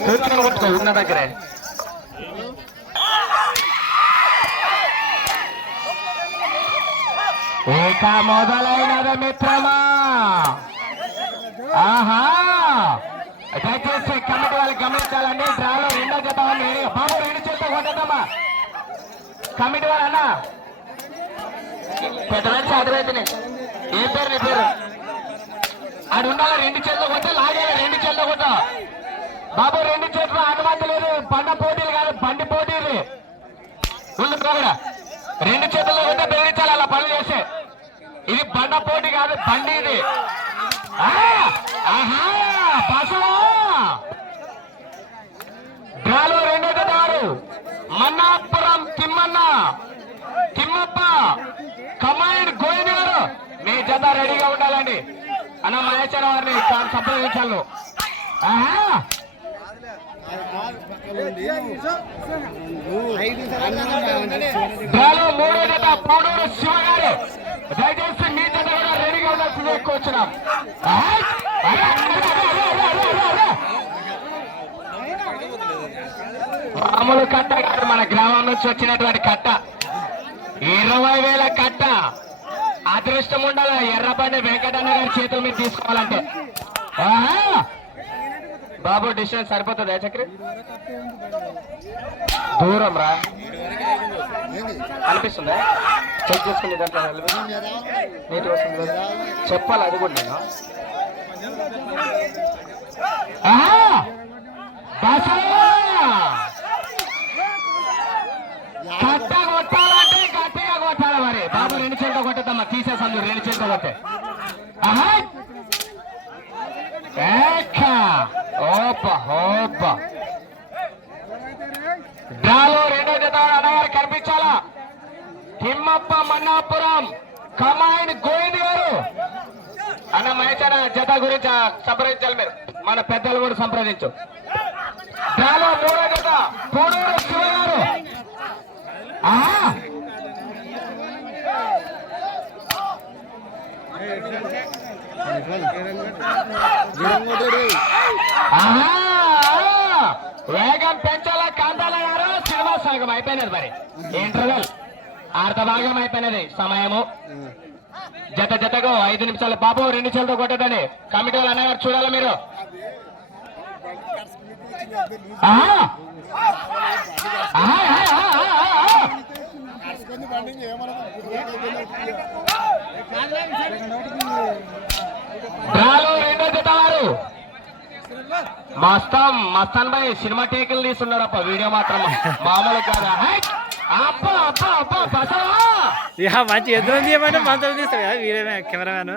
కూర్చొని ఉన్న దగ్గరే ఇక మొదలైనది మిత్రమా? ఆహా! దయచేసి కమిటీ వాళ్ళు గమనించాలండి. డ్రాలో రెండో జత ఉంది. బాబు రెండు చేత కొట్టదమ్మా కమిటీ వాళ్ళన్నా? అన్న పెద్ద ఏ పేరు నీ పేరు? ఆడు ఉండాలి రెండు చేతులు కొట్ట లాగేయాలి? రెండు చేతులు కొట్ట. బాబు రెండు చేతులు అనుమతి లేదు. బండ పోటీలు కాదు బండి పోటీలు. ఉంది కూడా రెండు చేతుల్లో కొట్ట బెదిరించాలి అలా పనులు చేసే ఇది బండ పోటీ కాదు బండి ఇది. ఆ, ఆహా! బసవా డ్రాలో రెండో మన్నాపురం తిమ్మన్న. తిమ్మప్ప. కమాండ్ మీ రెడీగా ఉండాలండి. అన్న మహేశ్వర వారిని సంప్రదించాలను. డ్రాలో మూడో జత పూడూరు శివగారు దయచేసి మీ జత కూడా రెడీగా ఉండాల్సింది ఎక్కువ వచ్చినాం మామూలు కట్ట కాదు మన గ్రామం నుంచి వచ్చినటువంటి కట్ట. ఇరవై వేల కట్ట. అదృష్టం ఉండాల? ఎర్రబండి వెంకటన్న గారి చేతుల మీద తీసుకోవాలంటే. బాబు డిస్టెన్స్ సరిపోతుందా చక్రి? దూరం రా. అనిపిస్తుందా చెక్ చేసుకుని దాంట్లో నీటి వస్తుంది చెప్పాలి అది కూడా నేను. ఆహా! అన్న తీసేసాను తీసేసాను రెండు చేతితో డ్రాలో రెండో జత అన్నగారు కనిపించాలా? తిమ్మప్ప మన్నాపురం కమాయిన్ గోవింద్ గారు. అన్న మహేశ్వర జత గురించి సంప్రదించాలి మీరు. మన పెద్దలు కూడా సంప్రదించు. డ్రాలో మూడో జత పూడూరు శివ గారు ఆహా! ఆహా! వేగం పెంచాల కాంతాల గారు? సినిమా సగం అయిపోయినది మరి. ఇంటర్వెల్ అర్ధ భాగం అయిపోయినది. సమయము. జత జతకు ఐదు నిమిషాలు. బాబు రెండు నిమిషాలతో కొట్టదని కమిటీ వాళ్ళు అన్నగారు చూడాలి మీరు? ఏమన్నా డ్రాలో రెండో జత వారు మస్తాన్ మస్తాన్ భాయ్ సినిమా టేకులు తీస్తున్నారు అప్ప వీడియో మాత్రం మామూలు కాదా? హై! అప్ప అప్ప అప్ప బసవా ఇక మంచి ఎదురు తీయమంటే మంత్రం తీస్తాడు కదా వీరే కెమెరామ్యాన్?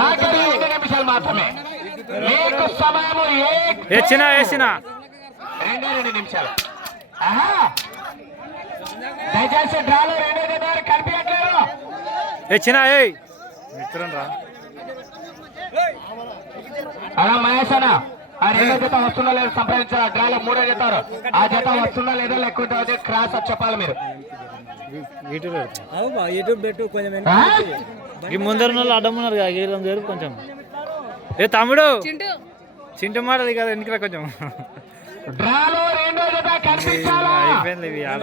ఆఖరి ఐదు నిమిషాలు మాత్రమే. మీకు సమయము ఏ వేసిన వేసిన రెండే రెండు నిమిషాలు. ఆహా! దయచేసి డ్రాలో రెండో జత వారు కనిపించట్లేదు. వేసిన ఏయ్! అలా మహేష్ అన్న ఆ రెండో జత వస్తుందా లేదా సంప్రదించారు? డ్రాలో మూడో జతారు ఆ జత వస్తుందా లేదా లేకుంటే క్రాస్ అని చెప్పాలి మీరు? ఈ ముందర అడ్డం ఉన్నారు కొంచెం. ఏ తమ్ముడు? చింటు. మాటది కదా ఎందుకురా కొంచెం. అయిపోయింది ఇవి ఆడ.